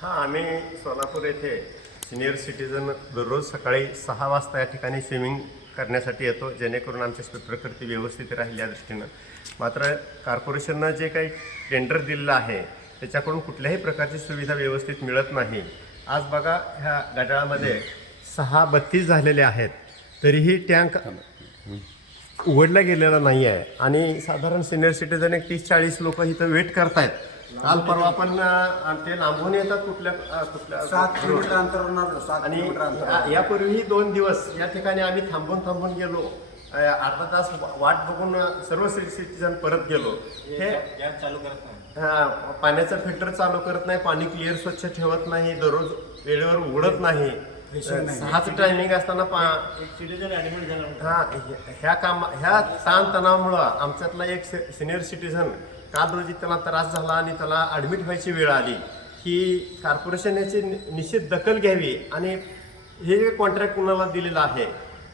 हां, आम्ही सोलापूर येथे सिनियर सिटीजन दररोज सकाळी 6 वाजता या ठिकाणी स्विमिंग करण्यासाठी येतो, जेणेकरून आमची प्रकृती व्यवस्थित राहील या दृष्टीनं. मात्र कॉर्पोरेशननं जे काही टेंडर दिलेलं आहे त्याच्याकडून कुठल्याही प्रकारची सुविधा व्यवस्थित मिळत नाही. आज बघा ह्या गटारामध्ये 6:32 झालेले आहेत, तरीही टँक उघडला गेलेला नाही आहे आणि साधारण सिनियर सिटीजन एक 30-40 लोक इथं वेट करतायत. काल परवा पण ते लांबून येतात कुठल्या 7 किलोमीटर अंतरावर आणि यापूर्वीही 2 दिवस या ठिकाणी आम्ही थांबून गेलो. अर्धा तास वाट बघून सर्व सिटीजन परत गेलो. हे चालू करत नाही, पाण्याचं फिल्टर चालू करत नाही, पाणी क्लिअर स्वच्छ ठेवत नाही, दररोज वेळेवर उघडत नाही. 6चं टायमिंग असताना ह्या ताणतणावामुळं आमच्यातला एक सिनियर सिटीझन काल रोजी त्याला त्रास झाला आणि त्याला ॲडमिट व्हायची वेळ आली. की कॉर्पोरेशन याची निश्चित दखल घ्यावी आणि हे जे कॉन्ट्रॅक्ट कुणाला दिलेलं आहे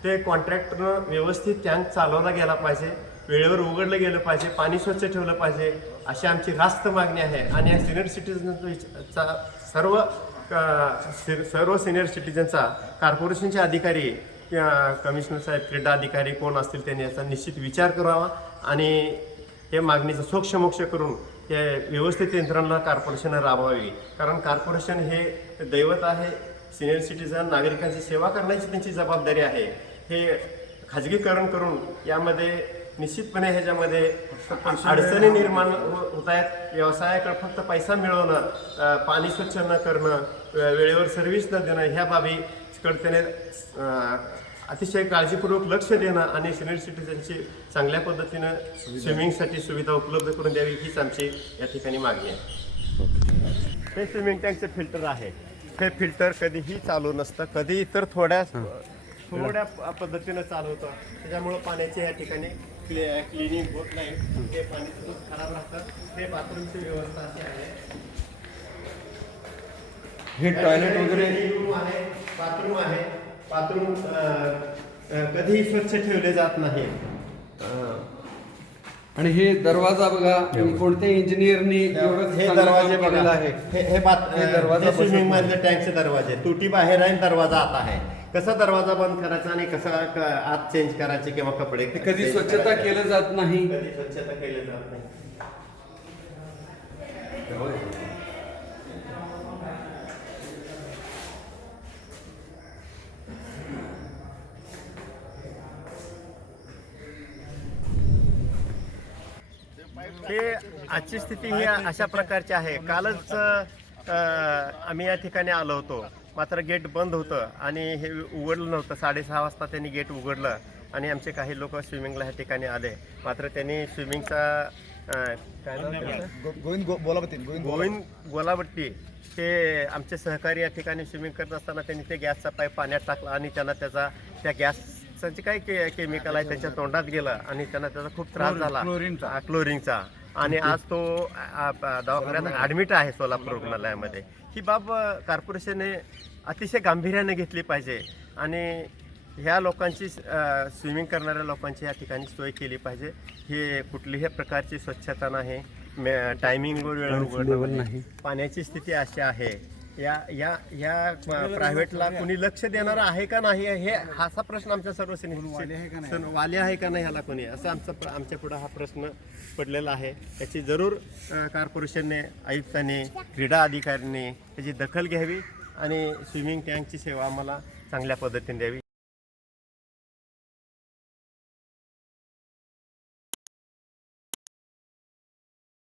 ते कॉन्ट्रॅक्टरनं व्यवस्थित टँक चालवला गेला पाहिजे, वेळेवर उघडलं गेलं पाहिजे, पाणी स्वच्छ ठेवलं पाहिजे, अशी आमची रास्त मागणी आहे. आणि या सिनियर सिटीजनचा सर्व सिनियर सिटीजनचा कॉर्पोरेशनचे अधिकारी, कमिशनर साहेब, क्रीडा अधिकारी कोण असतील त्यांनी याचा निश्चित विचार करावा आणि हे मागणीचं सोक्षमोक्ष करून हे व्यवस्थित यंत्रणा कॉर्पोरेशनने राबवावी. कारण कॉर्पोरेशन हे दैवत आहे. सिनियर सिटीजन नागरिकांची सेवा करण्याची त्यांची जबाबदारी आहे. हे खाजगीकरण करून यामध्ये निश्चितपणे ह्याच्यामध्ये अडचणी निर्माण होत आहेत. व्यवसायाकडे फक्त पैसा मिळवणं, पाणी स्वच्छ न करणं, वेळेवर सर्व्हिस न देणं, ह्या बाबीकडे त्याने अतिशय काळजीपूर्वक लक्ष देणं आणि सिनियर सिटीजनची चांगल्या पद्धतीनं स्विमिंगसाठी सुविधा उपलब्ध करून द्यावी हीच आमची या ठिकाणी मागणी आहे. हे स्विमिंग टँकचं फिल्टर आहे. हे फिल्टर कधीही चालू नसतं, कधी इतर थोड्या पद्धतीनं चालू होतं. त्याच्यामुळं पाण्याचे या ठिकाणी क्लिनिंग होत नाही. हे पाणी खराब राहतं. हे बाथरूमची व्यवस्था अशी आहे. हे टॉयलेट वगैरे रूम आहे, बाथरूम आहे. बाथरूम कधीही स्वच्छ ठेवले जात नाही. आणि हे दरवाजा बघा, कोणत्या इंजिनियरनी हे दरवाजे बघा, आहे. हे दरवाजा स्विमिंग मधले टँकचे दरवाजे, तुटी बाहेर आहे, दरवाजा आत आहे. कसा दरवाजा बंद करायचा आणि कसा आत चेंज करायचे किंवा कपडे कधी स्वच्छता केलं जात नाही. कधी स्वच्छता केली जात नाही. हे आजची स्थिती ही अशा प्रकारची आहे. कालच आम्ही या ठिकाणी आलो होतो, मात्र गेट बंद होतं आणि हे उघडलं नव्हतं. 6:30 वाजता त्यांनी गेट उघडलं आणि आमचे काही लोक स्विमिंगला ह्या ठिकाणी आले. मात्र त्यांनी स्विमिंगचा गोविंद गोलावट्टी ते आमचे सहकारी या ठिकाणी स्विमिंग करत असताना त्यांनी ते गॅसचा पाईप पाण्यात टाकला आणि त्यांना त्या गॅसचं जे काही केमिकल आहे त्यांच्या तोंडात गेलं आणि त्यांना त्याचा खूप त्रास झाला, क्लोरीनचा. आणि आज तो दवाखान्यात ॲडमिट आहे सोलापूर रुग्णालयामध्ये. ही बाब कॉर्पोरेशनने अतिशय गांभीर्याने घेतली पाहिजे आणि ह्या लोकांची स्विमिंग करणाऱ्या लोकांची या ठिकाणी सोय केली पाहिजे. हे कुठलीही प्रकारची स्वच्छता नाही, टायमिंगवर वेळ उघडणं नाही. पाण्याची स्थिती अशी आहे. या प्रायव्हेटला कोणी लक्ष देणारं आहे का नाही, हे असा प्रश्न आमच्या सर्व वाले आहे का नाही ह्याला कोणी, असं आमच्या पुढं हा प्रश्न पडलेला आहे. याची जरूर कॉर्पोरेशनने, आयुक्तांनी, क्रीडा अधिकाऱ्यांनी त्याची दखल घ्यावी आणि स्विमिंग टँकची सेवा आम्हाला चांगल्या पद्धतीने द्यावी.